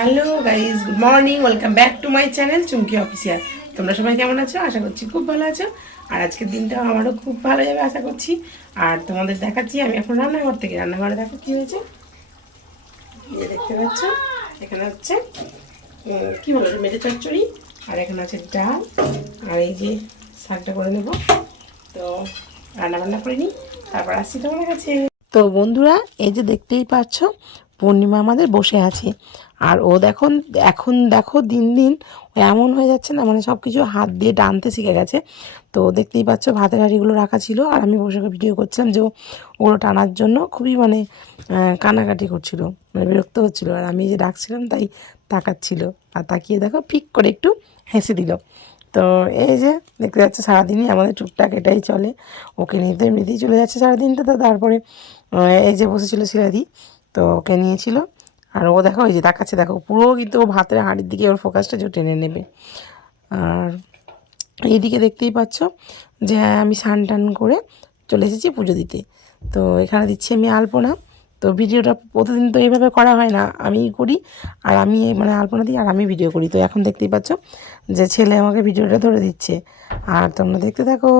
Hello guys, good morning, welcome back to my channel Chumki official. তোমরা সবাই কেমন আছো? আশা করছি খুব ভালো আছো। আর আজকের দিনটা আমারও খুব ভালো যাবে আশা করছি। আর তোমাদের দেখাচ্ছি আমি এখন রান্নাঘর থেকে। রান্নাঘরে দেখো কি হয়েছে, দেখতে পাচ্ছ। এখানে হচ্ছে কি বলো, মেটে চচ্চড়ি, আর এখানে আছে ডাল, আর এই যে শাকটা করে নেবো। তো রান্না বান্না করে নিই, তারপর আসছি তোমার কাছে। তো বন্ধুরা, এই যে দেখতেই পাচ্ছ পূর্ণিমা আমাদের বসে আছে। আর ও এখন দেখো দিন দিন ও এমন হয়ে যাচ্ছে না, মানে সব কিছু হাত দিয়ে টানতে শিখে গেছে। তো দেখতেই পাচ্ছ ভাতের হাঁড়িগুলো রাখা ছিল, আর আমি বসে ভিডিও করছিলাম যে ওগুলো টানার জন্য খুবই মানে কানাকাটি করছিল, মানে বিরক্ত হচ্ছিলো। আর আমি যে ডাকছিলাম তাই তাকাচ্ছিল, আর তাকিয়ে দেখো পিক করে একটু হেসে দিল। তো এই যে দেখতে যাচ্ছে সারাদিনই আমাদের টুকটাক এটাই চলে। ওকে নিয়ে তো এমনিতেই চলে যাচ্ছে সারাদিনটা। তো তারপরে এই যে বসেছিল শিলাদি, তো ওকে নিয়েছিল। আর ও দেখো এই যে দেখাচ্ছে, দেখো পুরো কিন্তু ও ভাতের হাঁড়ির দিকে ওর ফোকাসটা যে টেনে নেবে। আর এইদিকে দেখতেই পাচ্ছ যে আমি স্নান টান করে চলে এসেছি পুজো দিতে। তো এখানে দিচ্ছি আমি আলপনা। তো ভিডিওটা প্রতিদিন তো এইভাবে করা হয় না, আমিই করি। আর আমি মানে আলপনা দিই আর আমি ভিডিও করি। তো এখন দেখতেই পাচ্ছ যে ছেলে আমাকে ভিডিওটা ধরে দিচ্ছে, আর তোমরা দেখতে থাকো।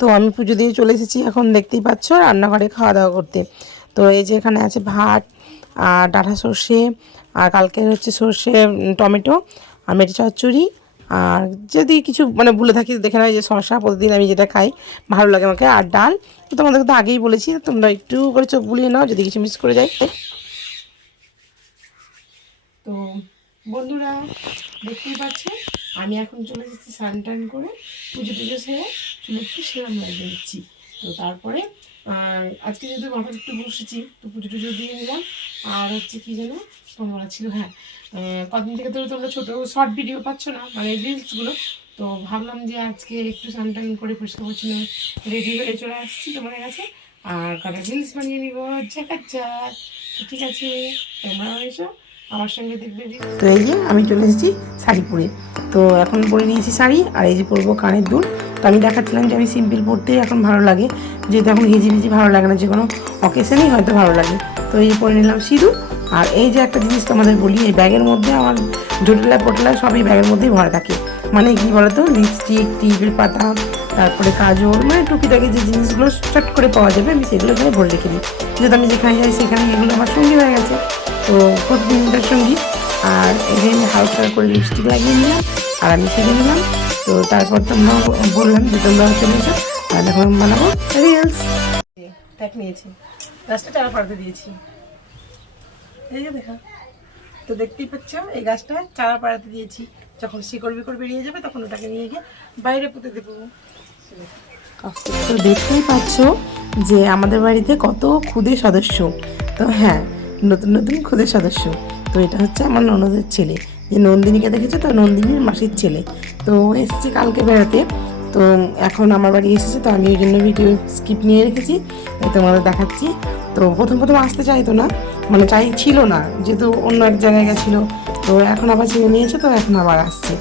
তো আমি পুজো দিয়ে চলে এসেছি, এখন দেখতেই পাচ্ছ রান্নাঘরে খাওয়া দাওয়া করতে। তো এই যে এখানে আছে ভাত আর ডাঁটা সর্ষে, আর কালকে হচ্ছে সর্ষে টমেটো আর মেটে চচ্চড়ি। আর যদি কিছু মানে ভুলে থাকি দেখে নেয় যে শসা, প্রতিদিন আমি যেটা খাই ভালো লাগে আমাকে। আর ডাল তো তোমাদেরকে তো আগেই বলেছি, তোমরা একটু করে চোখ বুলিয়ে নাও যদি কিছু মিস করে যাই। তো বন্ধুরা দেখতেই পাচ্ছেন আমি এখন চলে এসেছি স্নান টান করে, পুজো টুজো সেরে চুলে একটু সেরাম লাগিয়ে দিচ্ছি। তো তারপরে আজকে যেহেতু মাথা একটু বসেছি, তো পুজো টুজো দিয়ে নিলাম। আর হচ্ছে কি যেন তোমরা ছিল, হ্যাঁ, কদিন থেকে তো তোমরা ছোটো শর্ট ভিডিও পাচ্ছ না, মানে রিলসগুলো। তো ভাবলাম যে আজকে একটু স্নান টান করে পরিষ্কার পরিচ্ছন্ন রেডি হয়ে চলে আসছি তোমাদের কাছে, আর কটা রিলস বানিয়ে নিবো ঝাকাঝাক। ঠিক আছে, তোমরা এসো আমার সঙ্গে দেখবে। তো এই যে আমি চলে এসেছি শাড়ি পরে। তো এখন পরে নিয়েছি শাড়ি, আর এই যে পরবো কানের দুল। তো আমি দেখাচ্ছিলাম যে আমি সিম্পল পরতেই এখন ভালো লাগে, যেহেতু এখন হিজি ভিজি ভালো লাগে না, যে কোনো অকেশনেই হয়তো ভালো লাগে। তো এই যে পরে নিলাম সিঁদুর। আর এই যে একটা জিনিস তোমাদের বলি, এই ব্যাগের মধ্যে আমার জটিলা পটলা সব এই ব্যাগের মধ্যেই ভরা থাকে। মানে কি বলতো, লিপস্টিক, টিপের পাতা, তারপরে কাজল, মানে টুকিটাকি যে জিনিসগুলো চট করে পাওয়া যাবে আমি সেগুলো এখানে ভরে রেখে দিই। যেহেতু আমি যেখানে যাই সেখানে এগুলো আমার সঙ্গী হয়ে গেছে, তো প্রতিদিনটার সঙ্গী। আর এখানে হালকা করে লিপস্টিক লাগিয়ে নিলাম, আর আমি সেরে নিলাম। তো তারপর তোমরা বললাম যে তোমরা চলে এসো, আর এখন বানাবো রিলস। ট্যাগ নিয়েছি, গাছটা চারা পাড়াতে দিয়েছি, এই যে দেখা। তো দেখতেই পাচ্ছ এই গাছটা চারা পাড়াতে দিয়েছি, যখন শিকড় বিকড় বেরিয়ে যাবে তখন ওটাকে নিয়ে গিয়ে বাইরে পুঁতে দেবো। তো দেখতেই পাচ্ছ যে আমাদের বাড়িতে কত ক্ষুদে সদস্য। তো হ্যাঁ, নতুন নতুন ক্ষুদে সদস্য। তো এটা হচ্ছে আমার ননদের ছেলে, যে নন্দিনীকে দেখেছো তো, নন্দিনীর মাসির ছেলে। তো এসেছে কালকে বেড়াতে, তো এখন আমার বাড়ি এসেছে। তো আমি ওই জন্য ভিডিও স্কিপ নিয়ে রেখেছি, তোমাদের দেখাচ্ছি। তো প্রথম প্রথম আসতে চাইতো না, মানে ছিল না, যেহেতু অন্য এক জায়গায় গেছিলো। তো এখন আবার চিনে নিয়েছে, তো এখন আবার আসছে।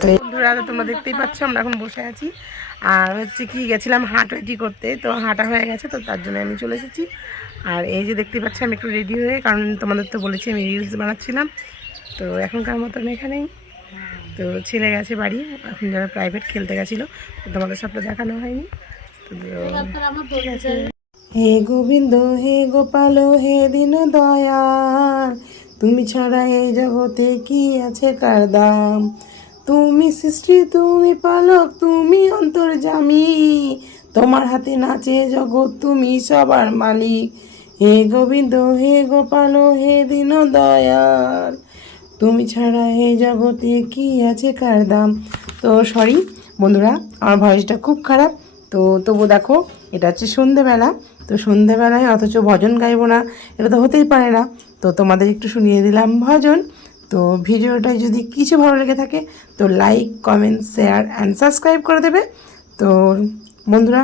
তো বন্ধুরা তোমরা দেখতেই পাচ্ছ আমরা এখন বসে আছি। আর হচ্ছে কি গেছিলাম হাঁট রেডি করতে, তো হাঁটা হয়ে গেছে, তো তার জন্য আমি চলে এসেছি। আর এই যে দেখতে পাচ্ছি আমি একটু রেডি হয়ে, কারণ তোমাদের তো বলেছি আমি রিলস বানাচ্ছিলাম। তো এখনকার মতন এখানেই, তো ছেলে গেছে বাড়ি, এখন যারা প্রাইভেট খেলতে গেছিলো, তো তোমাদের সবটা দেখানো হয়নি। হে গোবিন্দ হে গোপাল হে দীন দয়াল, তুমি ছাড়া এই জগতে কি আছে কার দাম। তুমি সৃষ্টি তুমি পালক তুমি অন্তর্যামী, তোমার হাতে নাচে জগৎ তুমি সবার মালিক। হে গোবিন্দ হে গোপাল হে দীন দয়াল, তুমি ছাড়া এই জগতে কি আছে কার দাম। তো সরি বন্ধুরা, আমার ভয়েসটা খুব খারাপ। তো তবু দেখো, এটা হচ্ছে সন্ধেবেলা, তো সন্ধেবেলায় অথচ ভজন গাইবো না, এটা তো হতেই পারে না। তো তোমাদের একটু শুনিয়ে দিলাম ভজন। তো ভিডিওটায় যদি কিছু ভালো লেগে থাকে তো like comment share and subscribe করে দেবে। তো বন্ধুরা,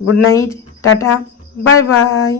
good night, tata, bye bye.